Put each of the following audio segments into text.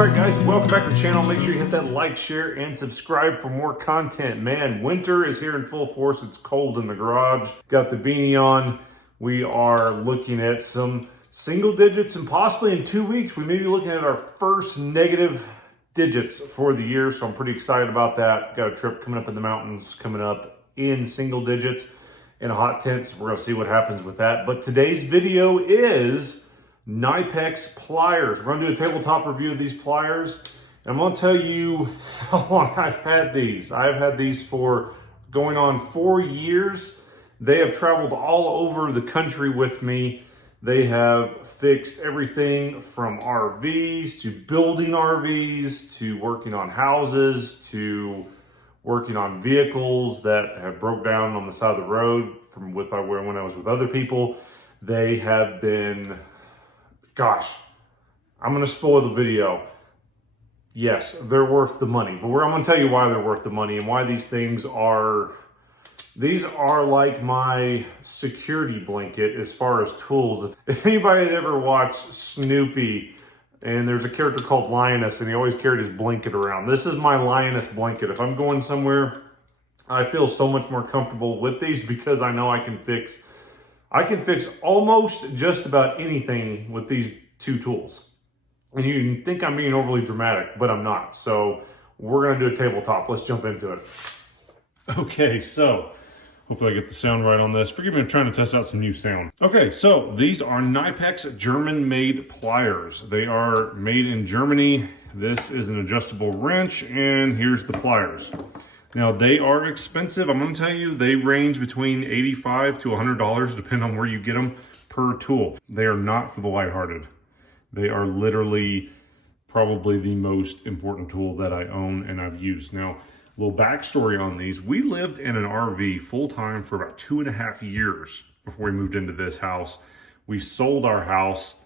Alright guys, welcome back to the channel. Make sure you hit that like, share, and subscribe for more content. Man, winter is here in full force. It's cold in the garage. Got the beanie on. We are looking at some single digits, and possibly in 2 weeks, we may be looking at our first negative digits for the year. So I'm pretty excited about that. Got a trip coming up in the mountains, coming up in single digits in a hot tent. So we're gonna see what happens with that. But today's video is Knipex Pliers. We're gonna do a tabletop review of these pliers. And I'm gonna tell you how long I've had these. I've had these for going on 4 years. They have traveled all over the country with me. They have fixed everything from RVs to building RVs to working on houses to working on vehicles that have broke down on the side of the road from when I was with other people. They have been, gosh, I'm gonna spoil the video. Yes, they're worth the money, but I'm gonna tell you why they're worth the money and why these things are, these are like my security blanket as far as tools. If anybody had ever watched Snoopy, and there's a character called Lioness, and he always carried his blanket around. This is my Lioness blanket. If I'm going somewhere, I feel so much more comfortable with these because I know I can fix almost just about anything with these two tools. And you think I'm being overly dramatic, but I'm not. So we're gonna do a tabletop. Let's jump into it. Okay, so hopefully I get the sound right on this. Forgive me, I'm trying to test out some new sound. Okay, so these are Knipex German-made pliers. They are made in Germany. This is an adjustable wrench, and here's the pliers. Now, they are expensive. I'm gonna tell you, they range between $85 to $100, depending on where you get them, per tool. They are not for the lighthearted. They are literally probably the most important tool that I own and I've used. Now, a little backstory on these. We lived in an RV full-time for about 2.5 years before we moved into this house. We sold our house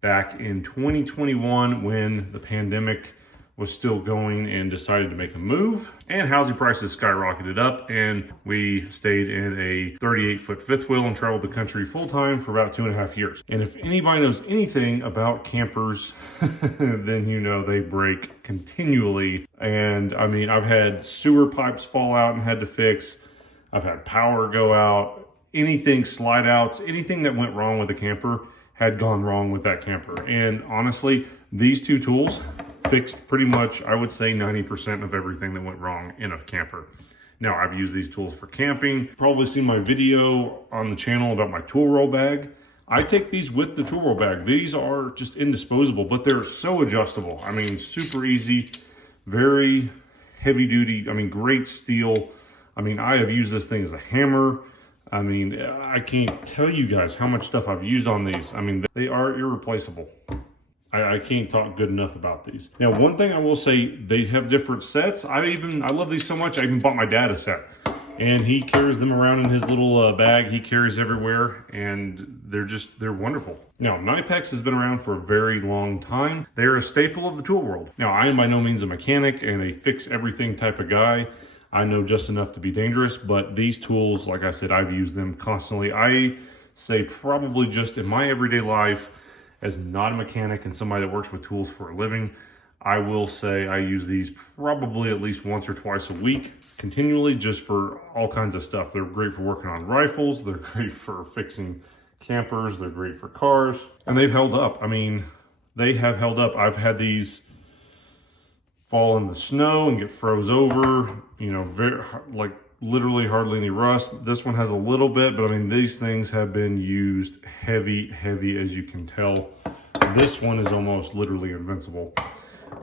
back in 2021 when the pandemic was still going and decided to make a move, and housing prices skyrocketed up, and we stayed in a 38-foot fifth wheel and traveled the country full-time for about 2.5 years. And if anybody knows anything about campers, then you know they break continually. And I mean, I've had sewer pipes fall out and had to fix. I've had power go out, anything, slide outs, anything that went wrong with the camper had gone wrong with that camper. And honestly, these two tools fixed pretty much, I would say, 90% of everything that went wrong in a camper. Now, I've used these tools for camping. Probably seen my video on the channel about my tool roll bag. I take these with the tool roll bag. These are just indisposable, but they're so adjustable. I mean, super easy, very heavy duty. I mean, great steel. I mean, I have used this thing as a hammer. I mean, I can't tell you guys how much stuff I've used on these. I mean, they are irreplaceable. I can't talk good enough about these. Now, one thing I will say, they have different sets. I love these so much, I even bought my dad a set. And he carries them around in his little bag he carries everywhere, and they're wonderful. Now, Knipex has been around for a very long time. They're a staple of the tool world. Now, I am by no means a mechanic and a fix-everything type of guy. I know just enough to be dangerous, but these tools, like I said, I've used them constantly. I say probably just in my everyday life, as not a mechanic and somebody that works with tools for a living, I will say I use these probably at least once or twice a week, continually, just for all kinds of stuff. They're great for working on rifles. They're great for fixing campers. They're great for cars. And they've held up. I mean, they have held up. I've had these fall in the snow and get froze over, you know, like literally hardly any rust. This one has a little bit, but I mean, these things have been used heavy, as you can tell. This one is almost literally invincible.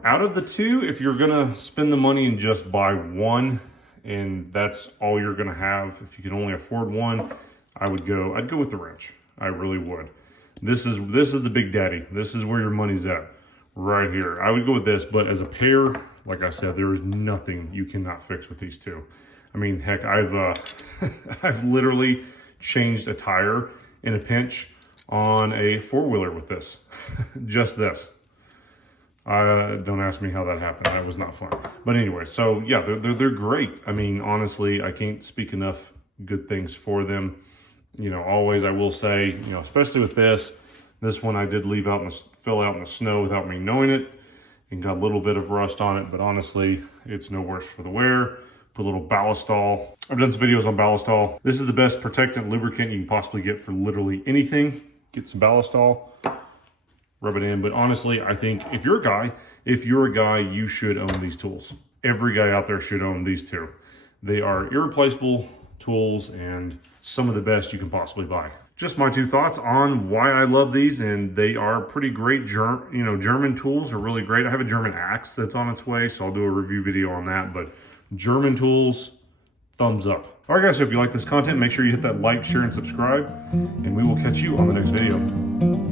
Out of the two, if you're gonna spend the money and just buy one, and that's all you're gonna have, if you can only afford one, I'd go with the wrench. I really would. This is the big daddy. This is where your money's at, right here. I would go with this, but as a pair, like I said, there is nothing you cannot fix with these two. I mean, heck, I've literally changed a tire in a pinch on a four-wheeler with this, just this. Don't ask me how that happened. That was not fun. But anyway, so yeah, they're great. I mean, honestly, I can't speak enough good things for them. You know, always I will say, you know, especially with this one I did leave out in the, fill out in the snow without me knowing it. and got a little bit of rust on it, but honestly, it's no worse for the wear. Put a little ballistol. I've done some videos on ballistol. This is the best protectant lubricant you can possibly get for literally anything. Get some ballistol, rub it in. But honestly, I think if you're a guy, you should own these tools. Every guy out there should own these two. They are irreplaceable tools and some of the best you can possibly buy. Just my 2 thoughts on why I love these, and they are pretty great. German tools are really great. I have a German axe that's on its way, so I'll do a review video on that, but German tools, thumbs up. All right, guys, so if you like this content, make sure you hit that like, share, and subscribe, and we will catch you on the next video.